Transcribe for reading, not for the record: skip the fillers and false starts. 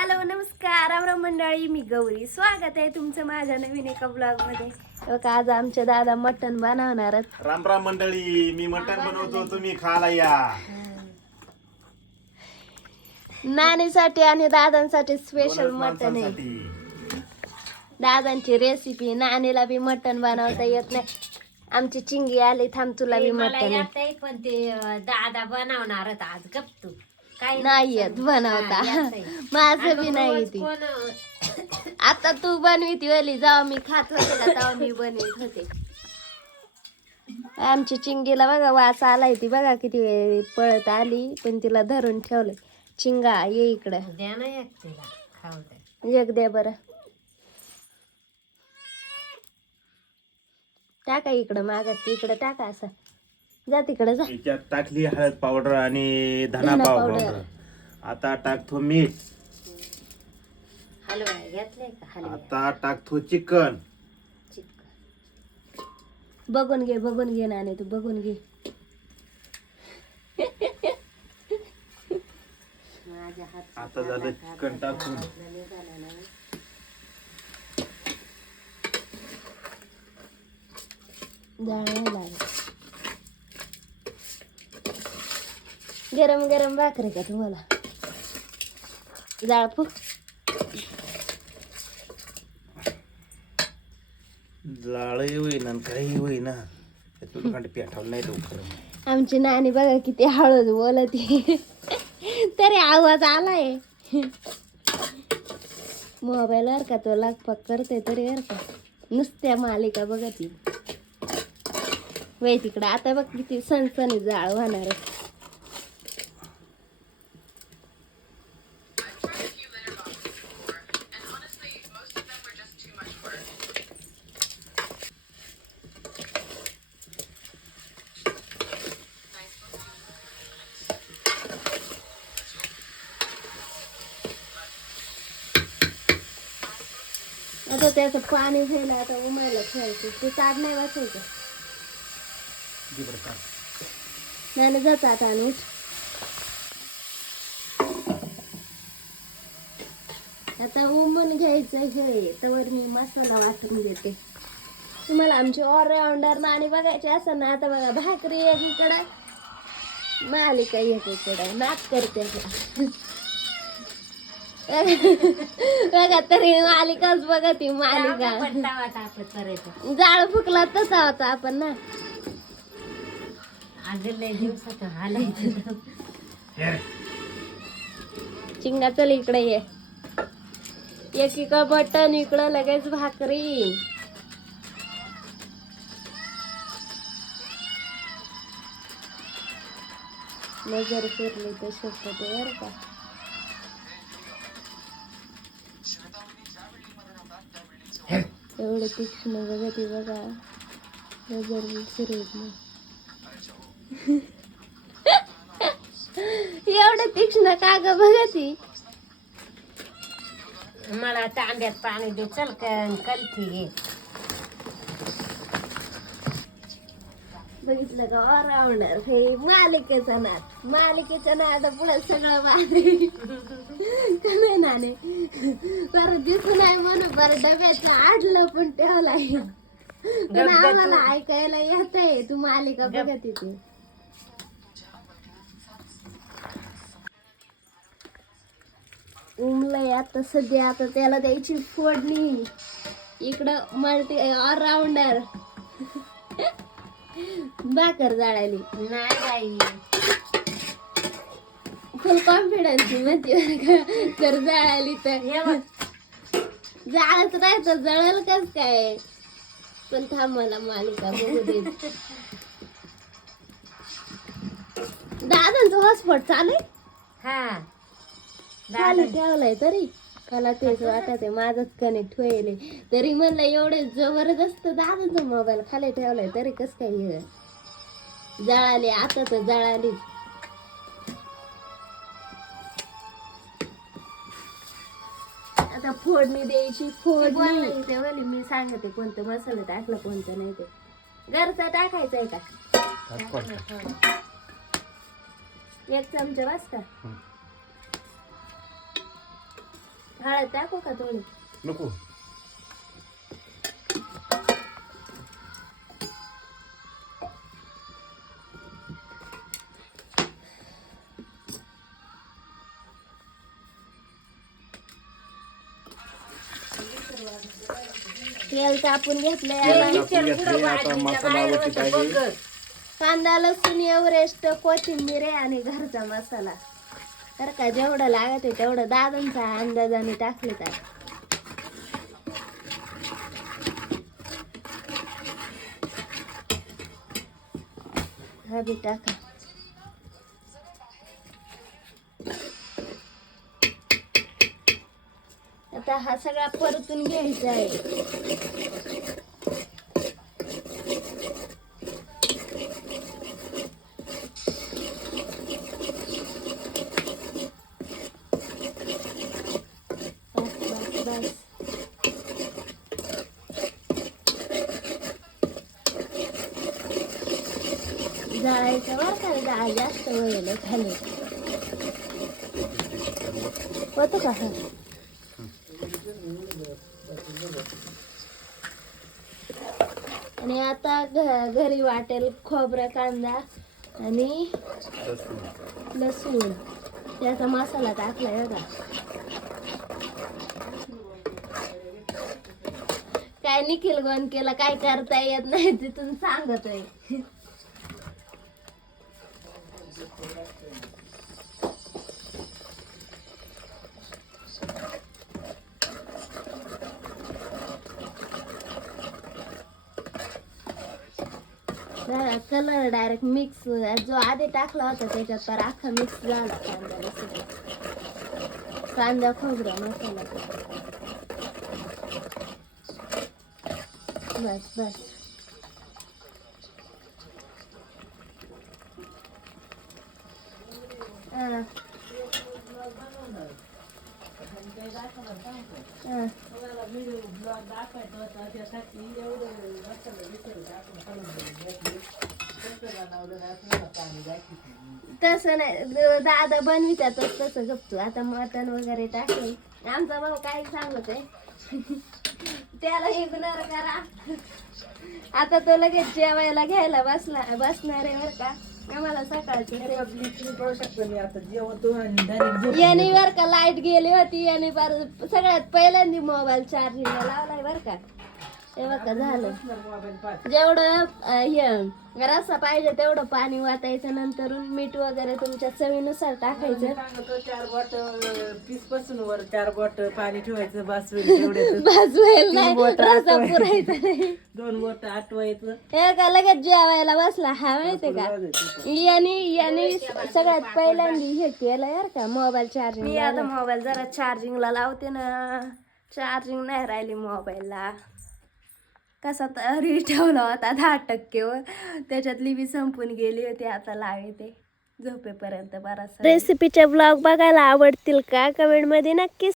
Hello नमस्कार राम मंडळी, मी गौरी. स्वागत आहे तुमचं माझ्या नवीन एका ब्लॉग मध्ये. बघा आज आमचे दादा मटण बनवणार. राम राम मंडळी, मी मटण बनवतो, तुम्ही खायला या. नानीसाठी आणि दादांसाठी स्पेशल मटण आहे. दादांची रेसिपी. नानीला बी मटण बनवता येत नाही. आमची चिंगी आली, थांब तुला बी मटण येतंय, पण ते दादा बनवणार आज गप्तू काही नाही येत बनवता. माझं बी नाही ती. आता तू बनविती वली, जेव्हा मी खात होते ना तेव्हा मी बनवित होते. आमची चिंगीला बघा वास आलाय, ती बघा किती वेळ पळत आली, पण तिला धरून ठेवलं. चिंगा ये इकडं, द्या ना एक तिला खाऊ द्या. एक दे बरं. टाका इकडं मागत, इकडं टाका असं. जा तिकडं जा. याच्यात टाकली हळद पावडर आणि धना पावडर. आता टाकतो मीठ. हलवा घेतलाय का? हलवा आता टाकतो चिकन. बघून घे नाने, तू बघून घे. माझ्या हात आता झालं चिकन टाकून. गरम गरम भाकरी का तुम्हाला? जाळ फुक. जाळही होईना काही होईना, तुला पेठावलं नाही लवकर. आमची नानी बघा किती हळूच बोलती, तरी आवाज आलाय. मोबाईलवर का तो लागपाक करते तरी बर का, नुसत्या मालिका बघा ती. वय तिकडं आता बघ किती सणसणी जाळ होणार आहे. आता त्याचं पाणी झालं, आता उमायला ठेवायचं. ते ताड नाही वाचायचं. नाही जात आता आणि आता उमून घ्यायचं हे, तर मी मसाला वाटून देते. तुम्हाला आमची ऑलराऊंडर नाणी बघायची असं ना, आता बघा भाकरी एकीकडं, मालिका एकीकडं, नाच करते. बघा तरी मालिकाच बघा ती मालिका. जाळ फुकला तसा होता आपण ना. लय दिवसात हालायचं. चिंगा चल इकडे ये. एकीकडं बटन, इकडं लगेच भाकरी. नजर फिरली तर शपथ बर का. एवढं तीक्ष्ण बघा ती, बघा नजर फिरत नाही. एवढं तीक्ष्ण का ग बघा ती. मला तांब्यात पाणी दे, चल कलथी घे. बघितलं का ऑलराऊंडर हे मालिकेचा नाद. मालिकेच्या नादा पुढे सगळं बाहेर का नाही नाणे. परत दिसू नाही म्हणून परत डब्यातलं आडलं पण ठेवलाय. पण आम्हाला ऐकायला येतंय तू मालिका बघत तिथे. उमलय आता सध्या. आता त्याला द्यायची फोडणी. इकडं मल्टी ऑलराऊंडर भाकर जाळाली. नाही बाई, फुल कॉन्फिडन्स म्हणते. जर जळाली तर जाळच नाही तर जळल कस काय. पण थांब मला मालिका बघू दे. दादांचा हॉटस्पॉट चालू आहे. हा खाली ठेवलाय तरी मला तेच वाटत आहे माझंच कनेक्ट होईल. तरी म्हणलं एवढे जबरदस्त दादाचा मोबाईल खाली ठेवलाय तरी कस काय जळाली. आता तर जळाली. आता फोडणी द्यायची. फोडणी तेवढी मी सांगते कोणतं मसाला टाकलं कोणतं नाही. ते घरचा टाकायचं आहे का? एक चमचा वाजता. हळद टाकू का थोडी? नको. तेल तापून घेतलंय तेल टाकून घेतले. आता मसाला वरती पाहिजे. कांदा लसूण एव्हरेस्ट कोथिंबीर आहे आणि घरचा मसाला तर का जेवढं लागत आहे तेवढं दादांचा अंदाजाने टाकले काय. हा बी टाका. आता हा सगळा परतून घ्यायचा आहे. बस. जाळायचं बरं का, डाळ जास्त वळलं खाली होतं का? आणि आता घरी वाटेल खोबरा कांदा आणि लसूण त्याचा मसाला टाकलाय बघा. काय निखिल गोन केला, काय करता येत नाही तिथून सांगत आहे. कलर डायरेक्ट मिक्स जो आधी टाकला होता त्याच्यात तर अख्खा मिक्स झाला कांदा खोबरा मसाला. बस बस. तसं नाही दादा बनवित्यातच तसं गप्पू. आता मटण वगैरे टाकेल. आमचा भाऊ काय सांगत आहे त्याला इग्नोर करा. आता तो लगेच जेवायला घ्यायला बसणार आहे बरं का. आम्हाला सकाळची याने बर का लाईट गेली होती याने सगळ्यात पहिल्यांदा मोबाईल चार्जिंगला लावलाय बर का. ते बघा झालं. जेवढं हे रस्सा पाहिजे तेवढं पाणी वाटायचं. नंतर मीठ वगैरे तुमच्या चवीनुसार टाकायचं. 4 बॉटल पीस पासून वर 4 बॉटल पाणी ठेवायचं. बाजवेल नाही रस्सा पुरायचा नाही. 2 बॉटल आटवायचं. हे का लगेच जेवायला बसला हा माहितीये का. याने सगळ्यात पहिल्यांदा हे केलं यार का मोबाईल चार्जिंग. मी आता मोबाईल जरा चार्जिंगला लावते ना. चार्जिंग नाही राहिली मोबाईलला. कसा तरी ठेवला होता 10% वर. त्याच्यातली बी संपून गेली होती. आता लावते झोपेपर्यंत बराच. रेसिपीचे ब्लॉग बघायला आवडतील का कमेंट मध्ये नक्की